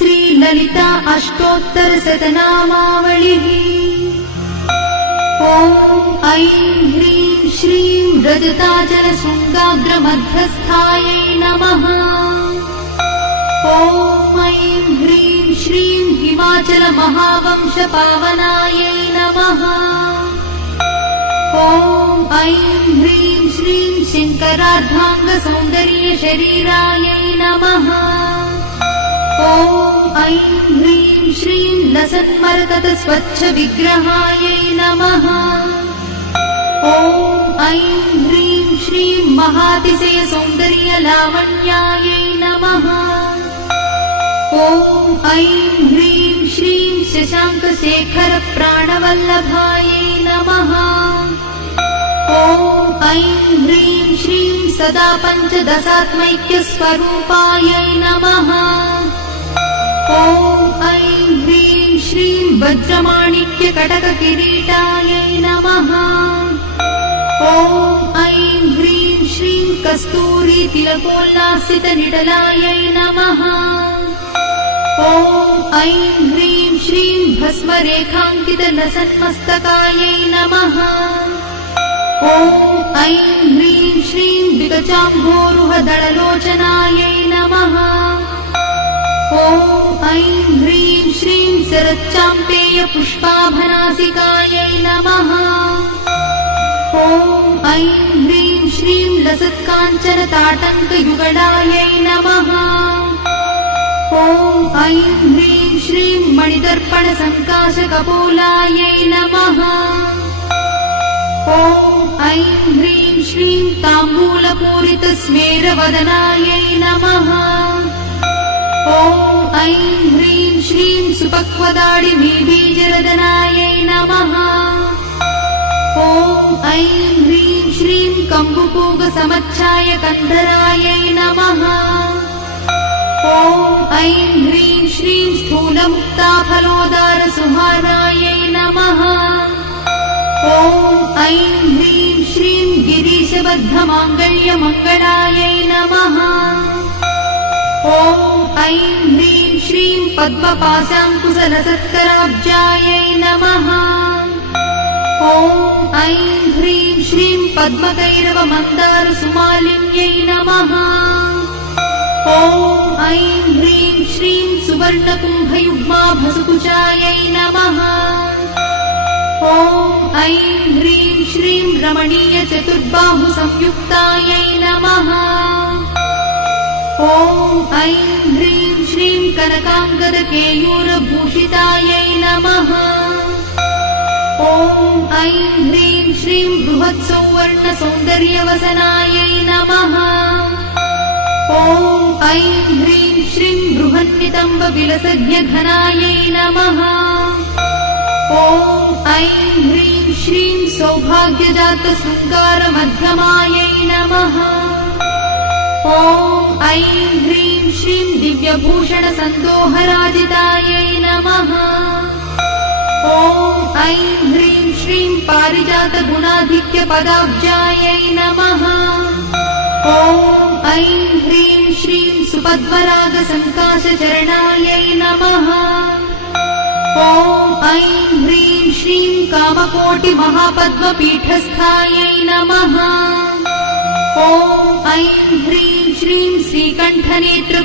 श्रीललिता अष्टोत्तरशतनामावलिः। ॐ ऐं ह्रीं श्रीं रजताचलशृङ्गाग्रमध्यस्थायै नमः। ॐ ऐं ह्रीं श्रीं हिमाचलमहावंशपावनायै नमः। ॐ ऐं ह्रीं श्रीं शङ्करार्धाङ्गसौन्दर्यशरीरायै नमः। ॐ ऐं ह्रीं श्रीं लसन्मरकतस्वच्छविग्रहायै नमः। ॐ ऐं ह्रीं श्रीं महातिशयसौन्दर्यलावण्यायै नमः। ॐ ऐं ह्रीं श्रीं शशाङ्कशेखरप्राणवल्लभायै नमः। ॐ ऐं ह्रीं श्रीं सदा पञ्चदशात्मैक्यस्वरूपायै नमः। ॐ ऐं ह्रीं श्रीं वज्रमाणिक्यकटककिरीटायै नमः। ॐ ऐं ह्रीं श्रीं कस्तूरीतिलकोल्लासितनिटलायै नमः। ॐ ऐं ह्रीं श्रीं भस्मरेखाङ्कितलसन्मस्तकायै नमः। ॐ ऐं ह्रीं श्रीं विकचाम्भोरुहदळलोचनायै नमः। ॐ ऐं ह्रीं श्रीं शरच्चाम्पेयपुष्पाभनासिकायै नमः। ॐ ऐं ह्रीं श्रीं लसत्काञ्चनताटङ्कयुगलायै नमः। ॐ ऐं ह्रीं श्रीं मणिदर्पणसङ्काशकपोलायै नमः। ॐ ऐं ह्रीं श्रीं ताम्बूलपूरितस्मेरवदनायै नमः। ॐ ऐं ह्रीं श्रीं सुपक्वदाडिमीबीजरदनायै नमः। ॐ ऐं ह्रीं श्रीं कम्बुपूगसमच्छायकन्धरायै नमः। ॐ ऐं ह्रीं श्रीं स्थूलमुक्ताफलोदारसुहानायै नमः। ॐ ऐं ह्रीं श्रीं गिरीशबद्धमाङ्गल्यमङ्गलायै नमः। ॐ ऐं ह्रीं श्रीं पद्मपाशाङ्कुशलसत्कराब्जायै नमः। ॐ ऐं ह्रीं श्रीं पद्मकैरवमन्दारसुमालिन्यै नमः। ॐ ऐं ह्रीं श्रीं सुवर्णकुम्भयुग्माभसकुचायै नमः। ॐ ऐं ह्रीं श्रीं रमणीयचतुर्बाहुसंयुक्तायै नमः। ॐ ऐं ह्रीं श्रीं कनकाङ्गदकेयूरभूषितायै नमः। ॐ ऐं ह्रीं श्रीं बृहत्सौवर्णसौन्दर्यवसनायै नमः। ॐ ऐं ह्रीं श्रीं बृहन्नितम्बविलसज्ञघनायै नमः। ॐ ऐं ह्रीं श्रीं सौभाग्यजातशृङ्गारमध्यमायै नमः। ॐ ऐं ह्रीं श्रीं दिव्यभूषणसन्दोहराजितायै नमः। ॐ ऐं ह्रीं श्रीं पारिजातगुणाधिक्यपदाब्जायै नमः। ॐ ऐं ह्रीं श्रीं सुपद्मरागसङ्काशचरणायै नमः। ॐ ऐं ह्रीं श्रीं कामकोटिमहापद्मपीठस्थायै नमः। ॐ ऐं ह्रीं श्रीं श्रीकण्ठनेत्र